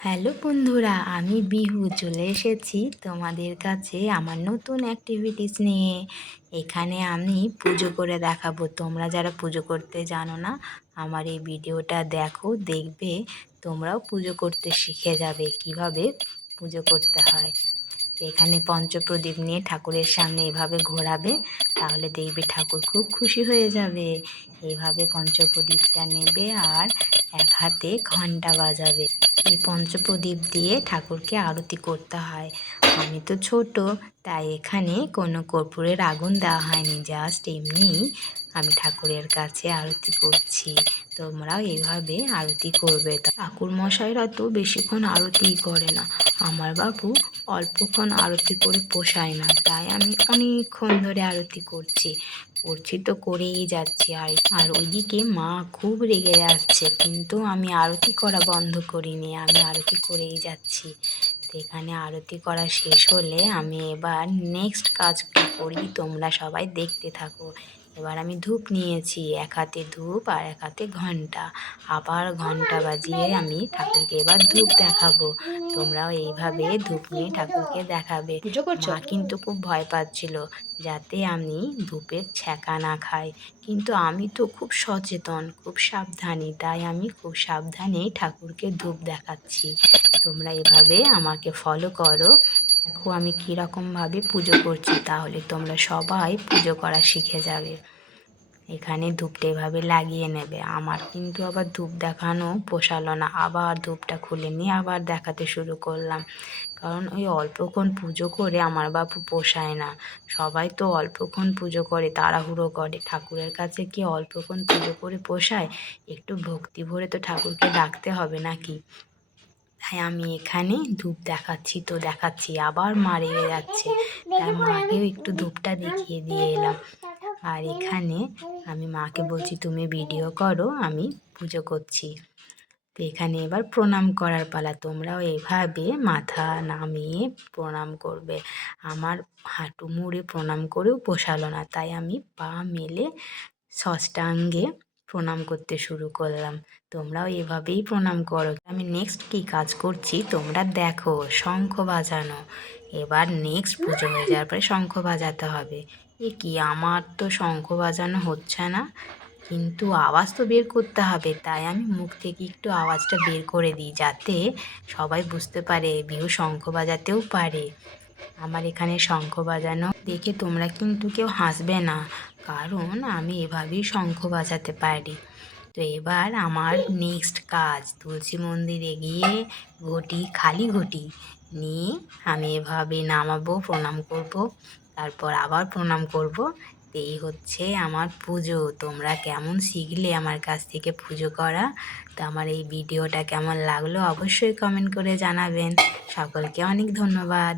Hello বন্ধুরা, আমি বিহু চলে এসেছি তোমাদের কাছে আমার নতুন অ্যাক্টিভিটিস নিয়ে। এখানে আমি পুজো করে দেখাবো। তোমরা যারা পুজো করতে জানো না, আমার এই ভিডিওটা দেখো, দেখবে তোমরাও পুজো করতে শিখে যাবে কিভাবে পুজো করতে হয়। এখানে পঞ্চপ্রদীপ নিয়ে ঠাকুরের সামনে এভাবে ঘোরাবে, তাহলে দেখবে ঠাকুর খুব খুশি হয়ে যাবে। এইভাবে পঞ্চপ্রদীপটা নেবে আর এক হাতে ঘন্টা বাজাবে। এই পঞ্চপ্রদীপ দিয়ে ঠাকুরকে আরতি করতে হয়। আমি তো ছোট, তাই এখানে কোনো কর্পূরের আগুন দেওয়া হয়নি, জাস্ট এমনি আমি ঠাকুরের কাছে আরতি করছি। তোমরাও এইভাবে আরতি করবে। ঠাকুর মশাইরা তো বেশিক্ষণ আরতি করে না, আমার বাবু অল্পক্ষণ আরতি করে পোষায় না, তাই আমি অনেকক্ষণ ধরে আরতি করছি তো করেই যাচ্ছি। আর ওইদিকে মা খুব রেগে যাচ্ছে, কিন্তু আমি আরতি করা বন্ধ করিনি, আমি আরতি করেই যাচ্ছি। তো এখানে আরতি করা শেষ হলে আমি এবার নেক্সট কাজ কী করি তোমরা সবাই দেখতে থাকো। এবার আমি ধূপ নিয়েছি, এক হাতে ধূপ আর এক হাতে ঘন্টা। আবার ঘন্টা বাজিয়ে আমি ঠাকুরকে এবার ধূপ দেখাবো। তোমরাও এইভাবে ধূপ নিয়ে ঠাকুরকে দেখাবে। পুজো করছো? মা কিন্তু খুব ভয় পাচ্ছিল যাতে আমি ধূপের ছ্যাঁকা না খাই, কিন্তু আমি তো খুব সচেতন, খুব সাবধানী, তাই আমি খুব সাবধানেই ঠাকুরকে ধূপ দেখাচ্ছি। তোমরা এভাবে আমাকে ফলো করো। দেখো আমি কীরকমভাবে পুজো করছি, তাহলে তোমরা সবাই পুজো করা শিখে যাবে। এখানে ধূপটা এভাবে লাগিয়ে নেবে। আমার কিন্তু আবার ধূপ দেখানো পোষালো না, আবার ধূপটা খুলে নিয়ে আবার দেখাতে শুরু করলাম। কারণ ওই অল্পক্ষণ পুজো করে আমার বাপু পোষায় না। সবাই তো অল্পক্ষণ পুজো করে, তাড়াহুড়ো করে, ঠাকুরের কাছে কি অল্পক্ষণ পুজো করে পোষায়? একটু ভক্তি ভরে তো ঠাকুরকে ডাকতে হবে নাকি? তাই আমি এখানে ধূপ দেখাচ্ছি, আবার মা রেগে যাচ্ছে, তাই মাকেও একটু ধূপটা দেখিয়ে দিয়ে এলাম। আর এখানে আমি মাকে বলছি তুমি ভিডিও করো, আমি পুজো করছি। তো এখানে এবার প্রণাম করার পালা। তোমরাও এভাবে মাথা নামিয়ে প্রণাম করবে। আমার হাঁটু মুড়ে প্রণাম করেও পোষালো না, তাই আমি পা মেলে ষষ্ঠাঙ্গে প্রণাম করতে শুরু করলাম। তোমরাও এভাবেই প্রণাম করো। আমি নেক্সট কী কাজ করছি তোমরা দেখো। শঙ্খ বাজানো। এবার নেক্সট পুজো হয়ে যাওয়ার পরে শঙ্খ বাজাতে হবে। এ কি, আমার তো শঙ্খ বাজানো হচ্ছে না, কিন্তু আওয়াজ তো বের করতে হবে, তাই আমি মুখ থেকে একটু আওয়াজটা বের করে দিই, যাতে সবাই বুঝতে পারে বিহু শঙ্খ বাজাতেও পারে। আমার এখানে শঙ্খ বাজানো দেখে তোমরা কিন্তু কেউ হাসবে না, কারণ আমি এভাবেই শঙ্খ বাজাতে পারি। তো এবার আমার নেক্সট কাজ, তুলসী মন্দিরে গিয়ে খালি ঘটি নিয়ে আমি এভাবে নামাবো, প্রণাম করব, তারপর আবার প্রণাম করব। তো এই হচ্ছে আমার পুজো। তোমরা কেমন শিখলে আমার কাছ থেকে পুজো করা? তো আমার এই ভিডিওটা কেমন লাগলো অবশ্যই কমেন্ট করে জানাবেন। সকলকে অনেক ধন্যবাদ।